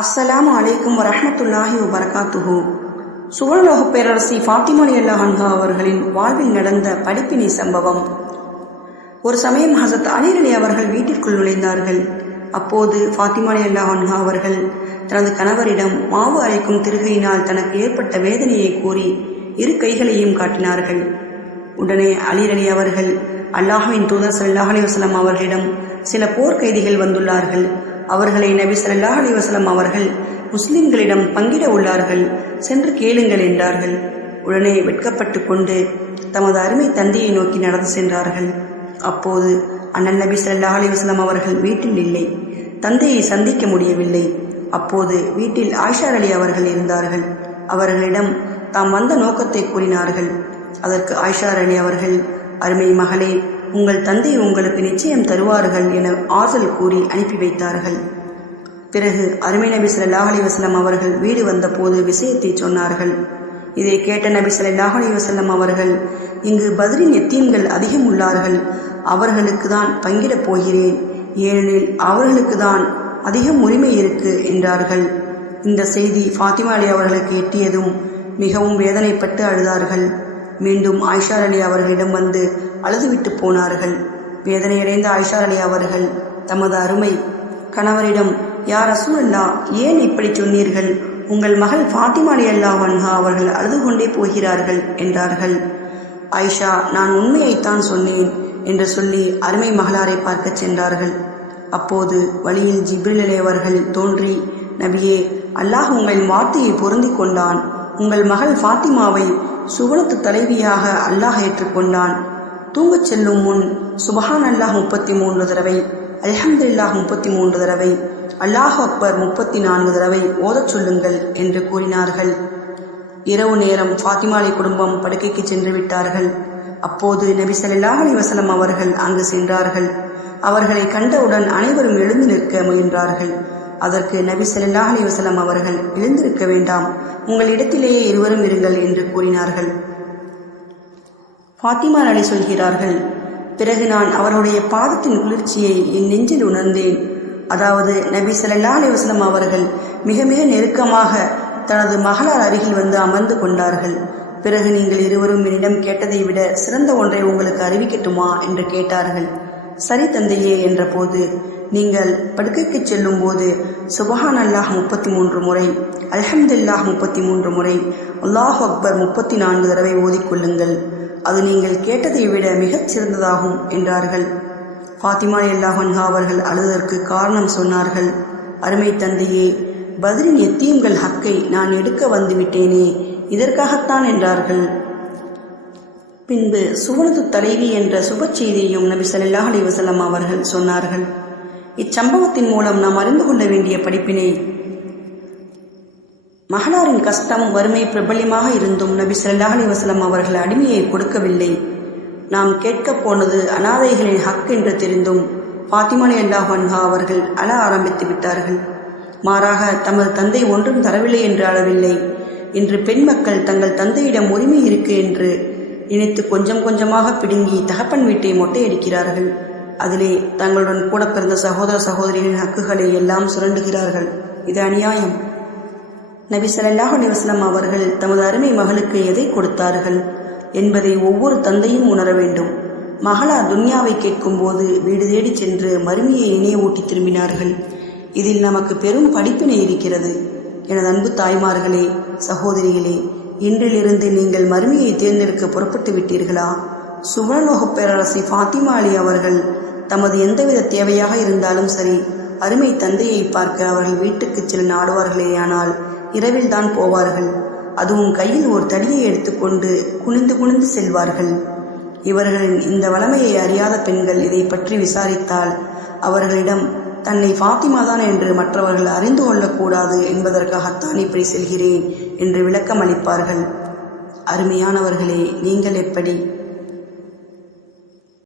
அஸ்ஸலாமு அலைக்கும் வரஹ்மத்துல்லாஹி வபரகாத்துஹு. சுவர்ணலோக பேரரசி ஃபாத்திமா ரலியல்லாஹு அன்ஹா அவர்களின் வாழ்வில் நடந்த படிப்பினை சம்பவம். ஒரு சமயம் ஹஸரத் அலி அலி அவர்கள் வீட்டிற்குள் நுழைந்தார்கள். அப்போது ஃபாத்திமா ரலியல்லாஹு அன்ஹா அவர்கள் தனது கணவரிடம் மாவு அரைக்கும் திருகையினால் தனக்கு ஏற்பட்ட வேதனையை கூறி இரு கைகளையும் காட்டினார்கள். உடனே அலி அலி அவர்கள், அல்லாஹ்வின் தூதர் ஸல்லல்லாஹு அலைஹி வஸல்லம் அவர்களிடம் சில போர் கைதிகள் வந்துள்ளார்கள், அவர்களை நபி ஸல்லல்லாஹு அலைஹி வஸல்லம் அவர்கள் முஸ்லிம்களிடம் பங்கிட உள்ளார்கள், சென்று கேளுங்கள் என்றார்கள். உடனே வெட்கப்பட்டு கொண்டு தமது அருமை தந்தையை நோக்கி நடந்து சென்றார்கள். அப்போது அண்ணன் நபி ஸல்லல்லாஹு அலைஹி வஸல்லம் அவர்கள் வீட்டில் இல்லை. தந்தையை சந்திக்க முடியவில்லை. அப்போது வீட்டில் ஆயிஷா அலி அவர்கள் இருந்தார்கள். அவர்களிடம் தாம் வந்த நோக்கத்தை கூறினார்கள். அதற்கு ஆயிஷா அலி அவர்கள், அருமை மகளே, உங்கள் தந்தை உங்களுக்கு நிச்சயம் தருவார்கள் என ஆறுதல் கூறி அனுப்பி வைத்தார்கள். பிறகு அருமை நபி ஸல்லல்லாஹு அலைஹி வஸல்லம் அவர்கள் வீடு வந்த போது விஷயத்தை சொன்னார்கள். இதை கேட்ட நபி ஸல்லல்லாஹு அலைஹி வஸல்லம் அவர்கள், இங்கு பத்ரின் எத்தீம்கள் அதிகம் உள்ளார்கள், அவர்களுக்கு தான் பங்கிடப் போகிறேன், ஏனெனில் அவர்களுக்கு தான் அதிகம் உரிமை இருக்கு என்றார்கள். இந்த செய்தி ஃபாத்திமா அலி அவர்களுக்கு எட்டியதும் மிகவும் வேதனைப்பட்டு அழுதார்கள். மீண்டும் ஆயிஷா அலி அவர்களிடம் வந்து அழுதுவிட்டு போனார்கள். வேதனையடைந்த ஆயிஷா அலி அவர்கள் தமது அருமை கணவரிடம், யா ரசூலல்லாஹ், ஏன் இப்படி சொன்னீர்கள்? உங்கள் மகள் ஃபாத்திமா ரலியல்லாஹு அன்ஹா அவர்கள் அழுது கொண்டே போகிறார்கள் என்றார்கள். ஆயிஷா, நான் உண்மையைத்தான் சொன்னேன் என்று சொல்லி அருமை மகளாரை பார்க்க சென்றார்கள். அப்போது வழியில் ஜிப்ரீல் அலைஹி அவர்கள் தோன்றி, நபியே, அல்லாஹ் உங்களின் வார்த்தையை பொருந்தி கொண்டான், உங்கள் மகள் ஃபாத்திமாவை சுவனத்து தலைவியாக அல்லாஹ் ஏற்றுக்கொண்டான். தூங்கச் செல்லும் முன் சுபஹான் அல்லாஹ் 33 தடவை, அல்ஹம்துலில்லாஹ் 33 தடவை, அல்லாஹ் அக்பர் 34 தடவை ஓதச் சொல்லுங்கள் என்று கூறினார்கள். இரவு நேரம் ஃபாத்திமா அலி குடும்பம் படுக்கைக்கு சென்று விட்டார்கள். அப்போது நபி ஸல்லல்லாஹு அலைஹி வஸல்லம் அவர்கள் அங்கு சென்றார்கள். அவர்களை கண்டவுடன் அனைவரும் எழுந்து நிற்க முயன்றார்கள். அதற்கு நபி ஸல்லல்லாஹு அலைஹி வஸல்லம் அவர்கள், எழுந்திருக்க வேண்டாம், உங்கள் இடத்திலேயே இருவரும் இருங்கள் என்று கூறினார்கள். ஃபாத்திமா அலி சொல்கிறார்கள், பிறகு நான் அவருடைய பாதத்தின் குளிர்ச்சியை என் நெஞ்சில் உணர்ந்தேன். அதாவது நபி ஸல்லல்லாஹு அலைஹி வஸல்லம் அவர்கள் மிக மிக நெருக்கமாக தனது மகளார் அருகில் வந்து அமர்ந்து கொண்டார்கள். பிறகு நீங்கள் இருவரும் என்னிடம் கேட்டதை விட சிறந்த ஒன்றை உங்களுக்கு அறிவிக்கட்டுமா என்று கேட்டார்கள். சரி தந்தையே என்ற போது, நீங்கள் படுக்கைக்கு செல்லும் போது சுபஹான் அல்லாஹ் 33 முறை, அல்ஹம்துலில்லாஹ் 33 முறை, அல்லாஹ் அக்பர் 34 தடவை ஓதிக்கொள்ளுங்கள், அது நீங்கள் கேட்டதை விட மிகச் சிறந்ததாகும் என்றார்கள். ஃபாத்திமா ரலியல்லாஹு அன்ஹா அவர்கள் அழுதற்கு காரணம் சொன்னார்கள். அருமை தந்தையே, பத்ரின் எத்தீம்கள் ஹக்கை நான் எடுக்க வந்து விட்டேனே, இதற்காகத்தான் என்றார்கள். பின்பு சுவனத்து தலைவி என்ற சுப செய்தியையும் நபி ஸல்லல்லாஹு அலைஹி வஸல்லம் அவர்கள் சொன்னார்கள். இச்சம்பவத்தின் மூலம் நாம் அறிந்து கொள்ள வேண்டிய படிப்பினை, மகளாரின் கஷ்டம் வறுமை பிரபல்யமாக இருந்தும் நபி ஸல்லல்லாஹு அலைஹி வஸல்லம் அவர்கள் அடிமையை கொடுக்கவில்லை. நாம் கேட்கப் போனது அனாதைகளின் ஹக் என்று தெரிந்தும் ஃபாத்திமா ரலியல்லாஹு அன்ஹா அவர்கள் அழ ஆரம்பித்து விட்டார்கள். மாறாக தமது தந்தை ஒன்றும் தரவில்லை என்று அழவில்லை. இன்று பெண் மக்கள் தங்கள் தந்தையிடம் உரிமை இருக்கு என்று நினைத்து கொஞ்சம் கொஞ்சமாக பிடுங்கி தகப்பன் வீட்டை மொட்டையடிக்கிறார்கள். அதிலே தங்களுடன் கூட பிறந்த சகோதர சகோதரிகளின் ஹக்குகளை எல்லாம் சுரண்டுகிறார்கள். இது அநியாயம். நபி ஸல்லல்லாஹு அலைஹி வஸல்லம் அவர்கள் தமது அருமை மகளுக்கு எதை கொடுத்தார்கள் என்பதை ஒவ்வொரு தந்தையும் உணர வேண்டும். மகளார் துன்யாவை கேட்கும் போது வீடு தேடி சென்று மறுமையை இணைய ஊட்டி திரும்பினார்கள். இதில் நமக்கு பெரும் படிப்பினை இருக்கிறது. எனது அன்பு தாய்மார்களே, சகோதரிகளே, இன்றிலிருந்து நீங்கள் மறுமையை தேர்ந்தெடுக்க புறப்பட்டு விட்டீர்களா? சுவர்ணலோக பேரரசி ஃபாத்திமா அலி அவர்கள் தமது எந்தவித தேவையாக இருந்தாலும் சரி, அருமை தந்தையை பார்க்க அவர்கள் வீட்டுக்கு செல்ல நாடுவார்களேயானால் இரவில் தான் போவார்கள். அதுவும் கையில் ஒரு தடியை எடுத்துக்கொண்டு குனிந்து குனிந்து செல்வார்கள். இவர்களின் இந்த வளமையை அறியாத பெண்கள் இதை பற்றி விசாரித்தால் அவர்களிடம் தன்னை ஃபாத்திமா தான் என்று மற்றவர்கள் அறிந்து கொள்ளக்கூடாது என்பதற்காகத்தான் இப்படி செல்கிறேன் என்று விளக்கம் அளிப்பார்கள். அருமையானவர்களே, நீங்கள் எப்படி?